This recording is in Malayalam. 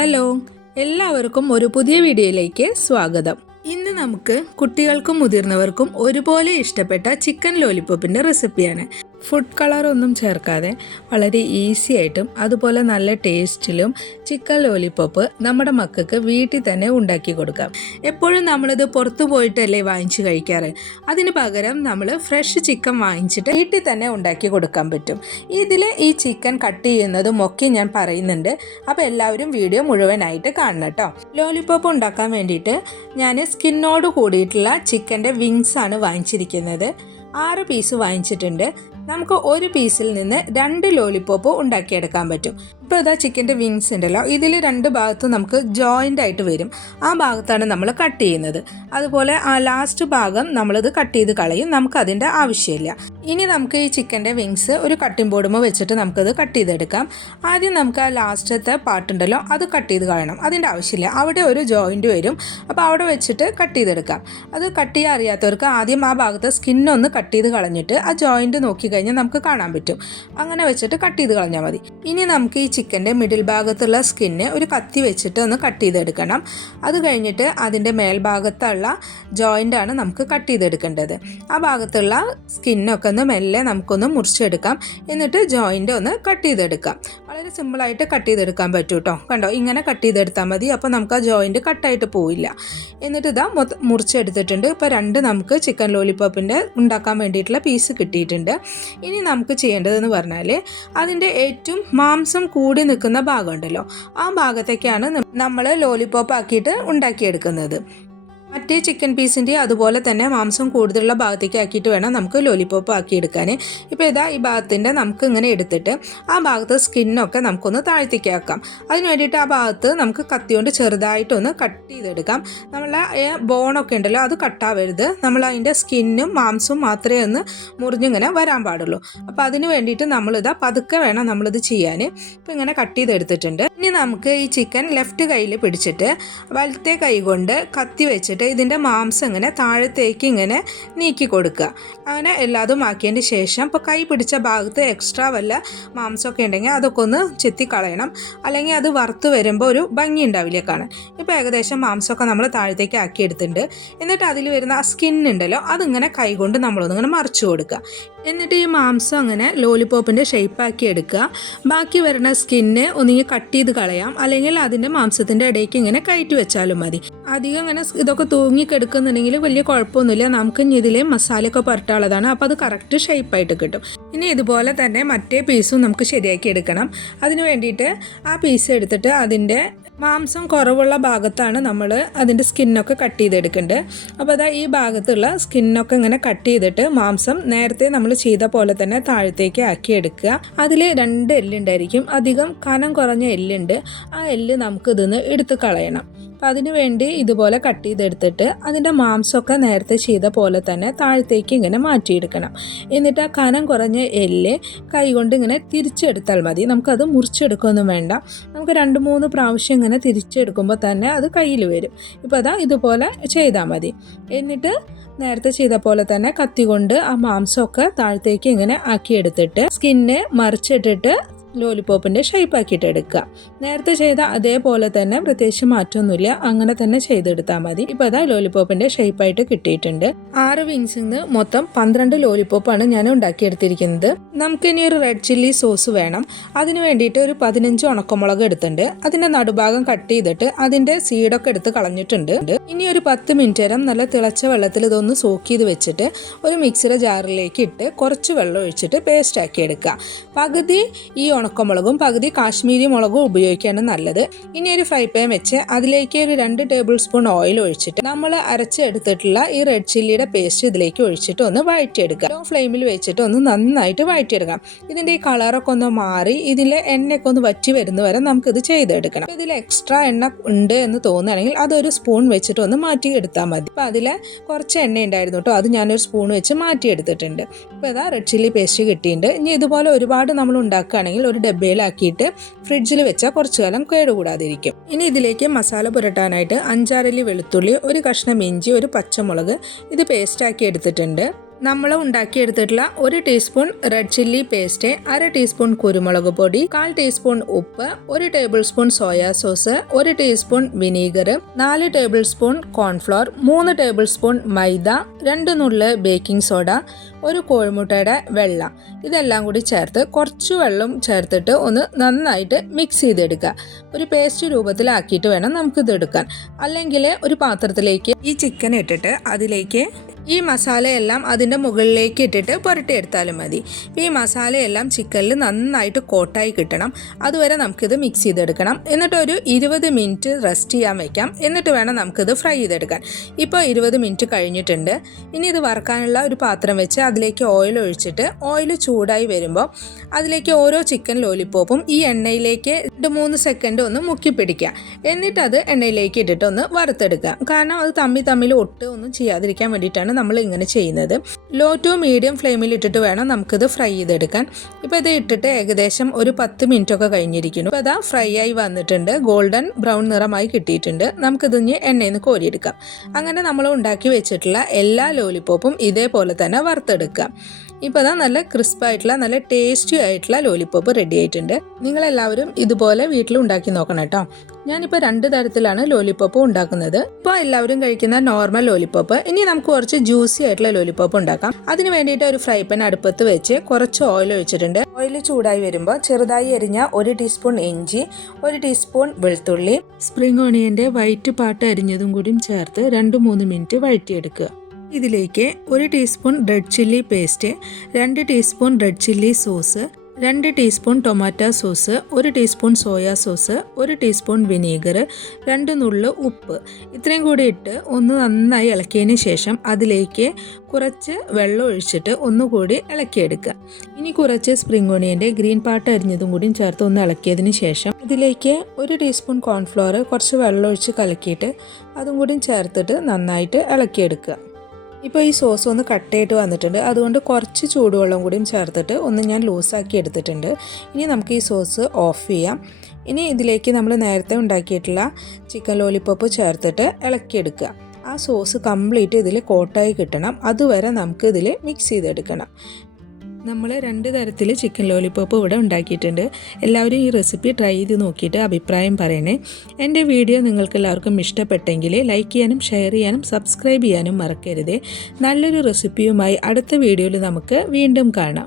ഹലോ, എല്ലാവർക്കും ഒരു പുതിയ വീഡിയോയിലേക്ക് സ്വാഗതം. ഇന്ന് നമുക്ക് കുട്ടികൾക്കും മുതിർന്നവർക്കും ഒരുപോലെ ഇഷ്ടപ്പെട്ട ചിക്കൻ ലോലിപോപ്പിൻ്റെ റെസിപ്പിയാണ്. ഫുഡ് കളറൊന്നും ചേർക്കാതെ വളരെ ഈസി ആയിട്ടും അതുപോലെ നല്ല ടേസ്റ്റിലും ചിക്കൻ ലോലിപോപ്പ് നമ്മുടെ മക്കൾക്ക് വീട്ടിൽ തന്നെ ഉണ്ടാക്കി കൊടുക്കാം. എപ്പോഴും നമ്മളിത് പുറത്തു പോയിട്ടല്ലേ വാങ്ങിച്ച് കഴിക്കാറ്. അതിന് പകരം നമ്മൾ ഫ്രഷ് ചിക്കൻ വാങ്ങിച്ചിട്ട് വീട്ടിൽ തന്നെ ഉണ്ടാക്കി കൊടുക്കാൻ പറ്റും. ഇതിൽ ഈ ചിക്കൻ കട്ട് ചെയ്യുന്നതും ഒക്കെ ഞാൻ പറയുന്നുണ്ട്. അപ്പോൾ എല്ലാവരും വീഡിയോ മുഴുവനായിട്ട് കാണണം കേട്ടോ. ലോലിപോപ്പ് ഉണ്ടാക്കാൻ വേണ്ടിയിട്ട് ഞാൻ സ്കിന്നോട് കൂടിയിട്ടുള്ള ചിക്കൻ്റെ വിങ്സാണ് വാങ്ങിച്ചിരിക്കുന്നത്. 6 പീസ് വാങ്ങിച്ചിട്ടുണ്ട്. നമുക്ക് ഒരു പീസിൽ നിന്ന് 2 ലോലിപോപ്പ് ഉണ്ടാക്കിയെടുക്കാൻ പറ്റും. ഇപ്പോൾ ഇതാ ചിക്കൻ്റെ വിങ്സ് ഉണ്ടല്ലോ, ഇതിൽ 2 ഭാഗത്തും നമുക്ക് ജോയിൻ്റ് ആയിട്ട് വരും. ആ ഭാഗത്താണ് നമ്മൾ കട്ട് ചെയ്യുന്നത്. അതുപോലെ ആ ലാസ്റ്റ് ഭാഗം നമ്മളിത് കട്ട് ചെയ്ത് കളയും, നമുക്കതിൻ്റെ ആവശ്യമില്ല. ഇനി നമുക്ക് ഈ ചിക്കൻ്റെ വിങ്സ് ഒരു കട്ടിംഗ് ബോർഡുമ്പോൾ വെച്ചിട്ട് നമുക്കത് കട്ട് ചെയ്തെടുക്കാം. ആദ്യം നമുക്ക് ആ ലാസ്റ്റത്തെ പാർട്ടുണ്ടല്ലോ അത് കട്ട് ചെയ്ത് കളയണം. അതിൻ്റെ ആവശ്യമില്ല, അവിടെ ഒരു ജോയിൻറ്റ് വരും. അപ്പോൾ അവിടെ വെച്ചിട്ട് കട്ട് ചെയ്തെടുക്കാം. അത് കട്ട് ചെയ്യാൻ അറിയാത്തവർക്ക് ആദ്യം ആ ഭാഗത്തെ സ്കിന്നൊന്ന് കട്ട് ചെയ്ത് കളഞ്ഞിട്ട് ആ ജോയിൻറ്റ് നോക്കിക്കഴിഞ്ഞാൽ നമുക്ക് കാണാൻ പറ്റും. അങ്ങനെ വെച്ചിട്ട് കട്ട് ചെയ്ത് കളഞ്ഞാൽ മതി. ഇനി നമുക്ക് ഈ ചിക്കൻ്റെ മിഡിൽ ഭാഗത്തുള്ള സ്കിന്ന് ഒരു കത്തി വെച്ചിട്ട് ഒന്ന് കട്ട് ചെയ്തെടുക്കണം. അത് കഴിഞ്ഞിട്ട് അതിൻ്റെ മേൽഭാഗത്തുള്ള ജോയിൻ്റാണ് നമുക്ക് കട്ട് ചെയ്തെടുക്കേണ്ടത്. ആ ഭാഗത്തുള്ള സ്കിന്നൊക്കെ ഒന്ന് മെല്ലെ നമുക്കൊന്ന് മുറിച്ചെടുക്കാം. എന്നിട്ട് ജോയിൻ്റ് ഒന്ന് കട്ട് ചെയ്തെടുക്കാം. വളരെ സിമ്പിളായിട്ട് കട്ട് ചെയ്തെടുക്കാൻ പറ്റും കേട്ടോ. കണ്ടോ, ഇങ്ങനെ കട്ട് ചെയ്തെടുത്താൽ മതി. അപ്പോൾ നമുക്ക് ആ ജോയിൻറ്റ് കട്ടായിട്ട് പോവില്ല. എന്നിട്ട് ഇതാ മുറിച്ചെടുത്തിട്ടുണ്ട്. ഇപ്പോൾ 2 നമുക്ക് ചിക്കൻ ലോലിപോപ്പിൻ്റെ ഉണ്ടാക്കാൻ വേണ്ടിയിട്ടുള്ള പീസ് കിട്ടിയിട്ടുണ്ട്. ഇനി നമുക്ക് ചെയ്യേണ്ടതെന്ന് പറഞ്ഞാൽ അതിൻ്റെ ഏറ്റവും മാംസം കൂടി നിൽക്കുന്ന ഭാഗമുണ്ടല്ലോ, ആ ഭാഗത്തേക്കാണ് നമ്മൾ ലോലിപോപ്പ് ആക്കിയിട്ട് ഉണ്ടാക്കിയെടുക്കുന്നത്. മറ്റേ ചിക്കൻ പീസിൻ്റെ അതുപോലെ തന്നെ മാംസം കൂടുതലുള്ള ഭാഗത്തേക്ക് ആക്കിയിട്ട് വേണം നമുക്ക് ലോലിപോപ്പ് ആക്കിയെടുക്കാൻ. ഇപ്പോൾ ഇതാ ഈ ഭാഗത്തിൻ്റെ നമുക്ക് ഇങ്ങനെ എടുത്തിട്ട് ആ ഭാഗത്ത് സ്കിന്നൊക്കെ നമുക്കൊന്ന് താഴ്ത്തേക്ക് ആക്കാം. അതിന് വേണ്ടിയിട്ട് ആ ഭാഗത്ത് നമുക്ക് കത്തി കൊണ്ട് ചെറുതായിട്ടൊന്ന് കട്ട് ചെയ്തെടുക്കാം. നമ്മളെ ബോണൊക്കെ ഉണ്ടല്ലോ അത് കട്ടാവരുത്. നമ്മൾ അതിൻ്റെ സ്കിന്നും മാംസവും മാത്രമേ ഒന്ന് മുറിഞ്ഞിങ്ങനെ വരാൻ പാടുള്ളൂ. അപ്പോൾ അതിന് വേണ്ടിയിട്ട് നമ്മളിതാ പതുക്കെ വേണം നമ്മളിത് ചെയ്യാൻ. ഇപ്പോൾ ഇങ്ങനെ കട്ട് ചെയ്തെടുത്തിട്ടുണ്ട്. ഇനി നമുക്ക് ഈ ചിക്കൻ ലെഫ്റ്റ് കയ്യിൽ പിടിച്ചിട്ട് വലത്തെ കൈ കൊണ്ട് കത്തി വെച്ചിട്ട് ഇതിൻ്റെ മാംസം ഇങ്ങനെ താഴത്തേക്ക് ഇങ്ങനെ നീക്കി കൊടുക്കുക. അങ്ങനെ എല്ലാതും ആക്കിയതിന് ശേഷം ഇപ്പോൾ കൈ പിടിച്ച ഭാഗത്ത് എക്സ്ട്രാ വല്ല മാംസമൊക്കെ ഉണ്ടെങ്കിൽ അതൊക്കെ ഒന്ന് ചെത്തിക്കളയണം. അല്ലെങ്കിൽ അത് വറുത്ത് വരുമ്പോൾ ഒരു ഭംഗി ഉണ്ടാവില്ലേ കാണാൻ. ഇപ്പോൾ ഏകദേശം മാംസമൊക്കെ നമ്മൾ താഴത്തേക്ക് ആക്കിയെടുത്തിട്ടുണ്ട്. എന്നിട്ട് അതിൽ വരുന്ന ആ സ്കിന്നുണ്ടല്ലോ അതിങ്ങനെ കൈ കൊണ്ട് നമ്മളൊന്നിങ്ങനെ മറിച്ച് കൊടുക്കുക. എന്നിട്ട് ഈ മാംസം അങ്ങനെ ലോലിപോപ്പിൻ്റെ ഷേപ്പാക്കി എടുക്കുക. ബാക്കി വരുന്ന സ്കിന്ന് ഒന്നുകിൽ കട്ട് ചെയ്ത് കളയാം, അല്ലെങ്കിൽ അതിൻ്റെ മാംസത്തിൻ്റെ ഇടയ്ക്ക് ഇങ്ങനെ കയറ്റി വെച്ചാലും മതി. അധികം ഇങ്ങനെ ഇതൊക്കെ തൂങ്ങിക്കെടുക്കുന്നുണ്ടെങ്കിൽ വലിയ കുഴപ്പമൊന്നുമില്ല. നമുക്ക് ഇനി ഇതിൽ മസാലയൊക്കെ പുരട്ടാനുള്ളതാണ്. അപ്പോൾ അത് കറക്റ്റ് ഷേപ്പായിട്ട് കിട്ടും. ഇനി ഇതുപോലെ തന്നെ മറ്റേ പീസും നമുക്ക് ശരിയാക്കി എടുക്കണം. അതിന് വേണ്ടിയിട്ട് ആ പീസ് എടുത്തിട്ട് അതിൻ്റെ മാംസം കുറവുള്ള ഭാഗത്താണ് നമ്മൾ അതിൻ്റെ സ്കിന്നൊക്കെ കട്ട് ചെയ്തെടുക്കേണ്ടത്. അപ്പോൾ അതാ ഈ ഭാഗത്തുള്ള സ്കിന്നൊക്കെ ഇങ്ങനെ കട്ട് ചെയ്തിട്ട് മാംസം നേരത്തെ നമ്മൾ ചെയ്ത പോലെ തന്നെ താഴത്തേക്ക് ആക്കി എടുക്കുക. അതിൽ 2 എല്ലുണ്ടായിരിക്കും, അധികം കനം കുറഞ്ഞ എല്ലുണ്ട്. ആ എല്ല് നമുക്ക് ഇതിന്ന് എടുത്ത് കളയണം. അപ്പം അതിന് വേണ്ടി ഇതുപോലെ കട്ട് ചെയ്തെടുത്തിട്ട് അതിൻ്റെ മാംസമൊക്കെ നേരത്തെ ചെയ്ത പോലെ തന്നെ താഴത്തേക്ക് ഇങ്ങനെ മാറ്റിയെടുക്കണം. എന്നിട്ട് ആ കനം കുറഞ്ഞ എല്ല് കൈ കൊണ്ട് ഇങ്ങനെ തിരിച്ചെടുത്താൽ മതി. നമുക്കത് മുറിച്ചെടുക്കുകയൊന്നും വേണ്ട. നമുക്ക് 2-3 പ്രാവശ്യം ഇങ്ങനെ തിരിച്ചെടുക്കുമ്പോൾ തന്നെ അത് കയ്യിൽ വരും. ഇപ്പോൾ അതാ ഇതുപോലെ ചെയ്താൽ മതി. എന്നിട്ട് നേരത്തെ ചെയ്ത പോലെ തന്നെ കത്തി കൊണ്ട് ആ മാംസമൊക്കെ താഴത്തേക്ക് ഇങ്ങനെ ആക്കിയെടുത്തിട്ട് സ്കിന്ന് മറിച്ചിട്ടിട്ട് ലോലിപോപ്പിൻ്റെ ഷേപ്പാക്കിയിട്ട് എടുക്കുക. നേരത്തെ ചെയ്ത അതേപോലെ തന്നെ പ്രത്യേകിച്ച് മാറ്റമൊന്നുമില്ല, അങ്ങനെ തന്നെ ചെയ്തെടുത്താൽ മതി. ഇപ്പോൾ അതാ ലോലിപോപ്പിൻ്റെ ഷേപ്പായിട്ട് കിട്ടിയിട്ടുണ്ട്. 6 വിങ്സിൽ നിന്ന് മൊത്തം 12 ലോലിപോപ്പാണ് ഞാൻ ഉണ്ടാക്കിയെടുത്തിരിക്കുന്നത്. നമുക്കിനി ഒരു റെഡ് ചില്ലി സോസ് വേണം. അതിന് വേണ്ടിയിട്ട് ഒരു 15 ഉണക്കമുളക് എടുത്തിട്ടുണ്ട്. അതിൻ്റെ നടുഭാഗം കട്ട് ചെയ്തിട്ട് അതിൻ്റെ സീഡൊക്കെ എടുത്ത് കളഞ്ഞിട്ടുണ്ട്. ഇനി ഒരു 10 മിനിറ്റ് നേരം നല്ല തിളച്ച വെള്ളത്തിൽ ഇതൊന്ന് സോക്ക് ചെയ്ത് വെച്ചിട്ട് ഒരു മിക്സിയുടെ ജാറിലേക്ക് ഇട്ട് കുറച്ച് വെള്ളം ഒഴിച്ചിട്ട് പേസ്റ്റ് ആക്കി എടുക്കുക. പകുതി ഈ ഉണക്കമുളകും പകുതി കാശ്മീരി മുളകും ഉപയോഗിക്കുകയാണ് നല്ലത്. ഇനി ഒരു ഫ്രൈ പാൻ വെച്ച് അതിലേക്ക് ഒരു 2 ടേബിൾ സ്പൂൺ ഓയിൽ ഒഴിച്ചിട്ട് നമ്മൾ അരച്ചെടുത്തിട്ടുള്ള ഈ റെഡ് ചില്ലിയുടെ പേസ്റ്റ് ഇതിലേക്ക് ഒഴിച്ചിട്ട് ഒന്ന് വഴറ്റിയെടുക്കുക. ലോ ഫ്ലെയിമിൽ വെച്ചിട്ട് ഒന്ന് നന്നായിട്ട് വഴറ്റിയെടുക്കാം. ഇതിൻ്റെ ഈ കളറൊക്കെ ഒന്ന് മാറി ഇതിലെ എണ്ണയൊക്കെ ഒന്ന് വറ്റി വരുന്ന വരെ നമുക്കിത് ചെയ്തെടുക്കണം. ഇതിൽ എക്സ്ട്രാ എണ്ണ ഉണ്ട് എന്ന് തോന്നുകയാണെങ്കിൽ അതൊരു സ്പൂൺ വെച്ചിട്ട് ഒന്ന് മാറ്റി എടുത്താൽ മതി. അപ്പോൾ അതിൽ കുറച്ച് എണ്ണ ഉണ്ടായിരുന്നു കേട്ടോ, അത് ഞാനൊരു സ്പൂൺ വെച്ച് മാറ്റിയെടുത്തിട്ടുണ്ട്. ഇപ്പോൾ ഇതാ റെഡ് ചില്ലി പേസ്റ്റ് കിട്ടിയിട്ടുണ്ട്. ഇനി ഇതുപോലെ ഒരുപാട് നമ്മൾ ഉണ്ടാക്കുകയാണെങ്കിൽ ഒരു ഡബ്ബയിലാക്കിയിട്ട് ഫ്രിഡ്ജിൽ വെച്ചാൽ കുറച്ചു കാലം കേടുകൂടാതിരിക്കും. ഇനി ഇതിലേക്ക് മസാല പുരട്ടാനായിട്ട് 5-6 അല്ലി വെളുത്തുള്ളി, ഒരു കഷ്ണം ഇഞ്ചി, ഒരു പച്ചമുളക് ഇത് പേസ്റ്റാക്കി എടുത്തിട്ടുണ്ട്. നമ്മൾ ഉണ്ടാക്കിയെടുത്തിട്ടുള്ള 1 teaspoon red chilli paste, 1/2 teaspoon കുരുമുളക് പൊടി, 1/4 ടീസ്പൂൺ ഉപ്പ്, 1 tablespoon soya sauce, 1 teaspoon vinegar, 4 tablespoon cornflour, 3 tablespoon മൈദ, 2 നുള്ള് ബേക്കിംഗ് സോഡ, 1 കോഴിമുട്ടയുടെ വെള്ള, ഇതെല്ലാം കൂടി ചേർത്ത് കുറച്ച് വെള്ളം ചേർത്തിട്ട് ഒന്ന് നന്നായിട്ട് മിക്സ് ചെയ്തെടുക്കുക. ഒരു പേസ്റ്റ് രൂപത്തിലാക്കിയിട്ട് വേണം നമുക്കിത് എടുക്കാൻ. അല്ലെങ്കിൽ ഒരു പാത്രത്തിലേക്ക് ഈ ചിക്കൻ ഇട്ടിട്ട് അതിലേക്ക് ഈ മസാലയെല്ലാം അതിൻ്റെ മുകളിലേക്ക് ഇട്ടിട്ട് പുരട്ടിയെടുത്താലും മതി. ഈ മസാലയെല്ലാം ചിക്കനിൽ നന്നായിട്ട് കോട്ടായി കിട്ടണം. അതുവരെ നമുക്കിത് മിക്സ് ചെയ്തെടുക്കണം. എന്നിട്ട് ഒരു 20 മിനിറ്റ് റെസ്റ്റ് ചെയ്യാൻ വയ്ക്കാം. എന്നിട്ട് വേണം നമുക്കിത് ഫ്രൈ ചെയ്തെടുക്കാൻ. ഇപ്പോൾ 20 മിനിറ്റ് കഴിഞ്ഞിട്ടുണ്ട്. ഇനി ഇത് വറുക്കാനുള്ള ഒരു പാത്രം വെച്ച് അതിലേക്ക് ഓയിൽ ഒഴിച്ചിട്ട് ഓയിൽ ചൂടായി വരുമ്പോൾ അതിലേക്ക് ഓരോ ചിക്കൻ ലോലിപ്പോപ്പും ഈ എണ്ണയിലേക്ക് 2-3 സെക്കൻഡ് ഒന്ന് മുക്കി പിടിക്കുക. എന്നിട്ട് അത് എണ്ണയിലേക്ക് ഇട്ടിട്ട് ഒന്ന് വറുത്തെടുക്കുക. കാരണം അത് തമ്മിൽ ഒന്നും ചെയ്യാതിരിക്കാൻ വേണ്ടിയിട്ടാണ് നമ്മൾ ഇങ്ങനെ ചെയ്യുന്നത്. ലോ ടു മീഡിയം ഫ്ലെയിമിൽ ഇട്ടിട്ട് വേണം നമുക്കിത് ഫ്രൈ ചെയ്തെടുക്കാൻ. ഇപ്പോൾ ഇത് ഇട്ടിട്ട് ഏകദേശം ഒരു 10 മിനിറ്റ് ഒക്കെ കഴിഞ്ഞിരിക്കുന്നു. അപ്പോൾ അതാ ഫ്രൈ ആയി വന്നിട്ടുണ്ട്. ഗോൾഡൻ ബ്രൗൺ നിറമായി കിട്ടിയിട്ടുണ്ട്. നമുക്കിതിന് എണ്ണയിൽ നിന്ന് കോരിയെടുക്കാം. അങ്ങനെ നമ്മൾ ഉണ്ടാക്കി വെച്ചിട്ടുള്ള എല്ലാ ലോലിപ്പോപ്പും ഇതേപോലെ തന്നെ വറുത്തെടുക്കാം. ഇപ്പോൾ അതാ നല്ല ക്രിസ്പായിട്ടുള്ള നല്ല ടേസ്റ്റി ആയിട്ടുള്ള ലോലിപ്പോപ്പ് റെഡി ആയിട്ടുണ്ട്. നിങ്ങളെല്ലാവരും ഇതുപോലെ വീട്ടിൽ ഉണ്ടാക്കി നോക്കണം കേട്ടോ. ഞാനിപ്പോൾ 2 തരത്തിലാണ് ലോലിപ്പോപ്പ് ഉണ്ടാക്കുന്നത്. ഇപ്പോൾ എല്ലാവരും കഴിക്കുന്ന നോർമൽ ലോലിപ്പോപ്പ്. ഇനി നമുക്ക് കുറച്ച് ജ്യൂസി ആയിട്ടുള്ള ലോലിപ്പോപ്പ് ഉണ്ടാക്കാം. അതിന് വേണ്ടിയിട്ട് ഒരു ഫ്രൈ പാൻ അടുപ്പത്ത് വെച്ച് കുറച്ച് ഓയിൽ ഒഴിച്ചിട്ടുണ്ട്. ഓയിൽ ചൂടായി വരുമ്പോൾ ചെറുതായി എരിഞ്ഞ 1 ടീസ്പൂൺ ഇഞ്ചി, 1 ടീസ്പൂൺ വെളുത്തുള്ളി, സ്പ്രിംഗ് ഓണിയൻ്റെ വൈറ്റ് പാട്ട് അരിഞ്ഞതും കൂടിയും ചേർത്ത് 2-3 മിനിറ്റ് വഴറ്റിയെടുക്കുക. ഇതിലേക്ക് 1 teaspoon red chilli paste, 2 teaspoon red chilli sauce, 2 teaspoon tomato sauce, 1 teaspoon soya sauce, 1 teaspoon vinegar, 2 നുള്ള് ഉപ്പ്, ഇത്രയും കൂടി ഇട്ട് ഒന്ന് നന്നായി ഇളക്കിയതിന് ശേഷം അതിലേക്ക് കുറച്ച് വെള്ളം ഒഴിച്ചിട്ട് ഒന്നുകൂടി ഇളക്കിയെടുക്കുക. ഇനി കുറച്ച് സ്പ്രിംഗ് ഓണിയൻ്റെ ഗ്രീൻ പാർട്ട് അരിഞ്ഞതും കൂടി ചേർത്ത് ഒന്ന് ഇളക്കിയതിന് ശേഷം ഇതിലേക്ക് 1 ടീസ്പൂൺ കോൺഫ്ലവർ കുറച്ച് വെള്ളം ഒഴിച്ച് കലക്കിയിട്ട് അതും കൂടി ചേർത്തിട്ട് നന്നായിട്ട് ഇളക്കിയെടുക്കുക. ഇപ്പോൾ ഈ സോസ് ഒന്ന് കട്ടയായിട്ട് വന്നിട്ടുണ്ട്. അതുകൊണ്ട് കുറച്ച് ചൂടുവെള്ളം കൂടിയും ചേർത്തിട്ട് ഒന്ന് ഞാൻ ലൂസാക്കി എടുത്തിട്ടുണ്ട്. ഇനി നമുക്ക് ഈ സോസ് ഓഫ് ചെയ്യാം. ഇനി ഇതിലേക്ക് നമ്മൾ നേരത്തെ ഉണ്ടാക്കിയിട്ടുള്ള ചിക്കൻ ലോലിപ്പോപ്പ് ചേർത്തിട്ട് ഇളക്കിയെടുക്കുക. ആ സോസ് കംപ്ലീറ്റ് ഇതിൽ കോട്ടായി കിട്ടണം. അതുവരെ നമുക്ക് ഇതിൽ മിക്സ് ചെയ്തെടുക്കണം. നമ്മൾ 2 തരത്തിൽ ചിക്കൻ ലോലിപ്പോപ്പ് ഇവിടെ ഉണ്ടാക്കിയിട്ടുണ്ട്. എല്ലാവരും ഈ റെസിപ്പി ട്രൈ ചെയ്ത് നോക്കിയിട്ട് അഭിപ്രായം പറയണേ. എൻ്റെ വീഡിയോ നിങ്ങൾക്ക് എല്ലാവർക്കും ഇഷ്ടപ്പെട്ടെങ്കിൽ ലൈക്ക് ചെയ്യാനും ഷെയർ ചെയ്യാനും സബ്സ്ക്രൈബ് ചെയ്യാനും മറക്കരുതേ. നല്ലൊരു റെസിപ്പിയുമായി അടുത്ത വീഡിയോയിൽ നമുക്ക് വീണ്ടും കാണാം.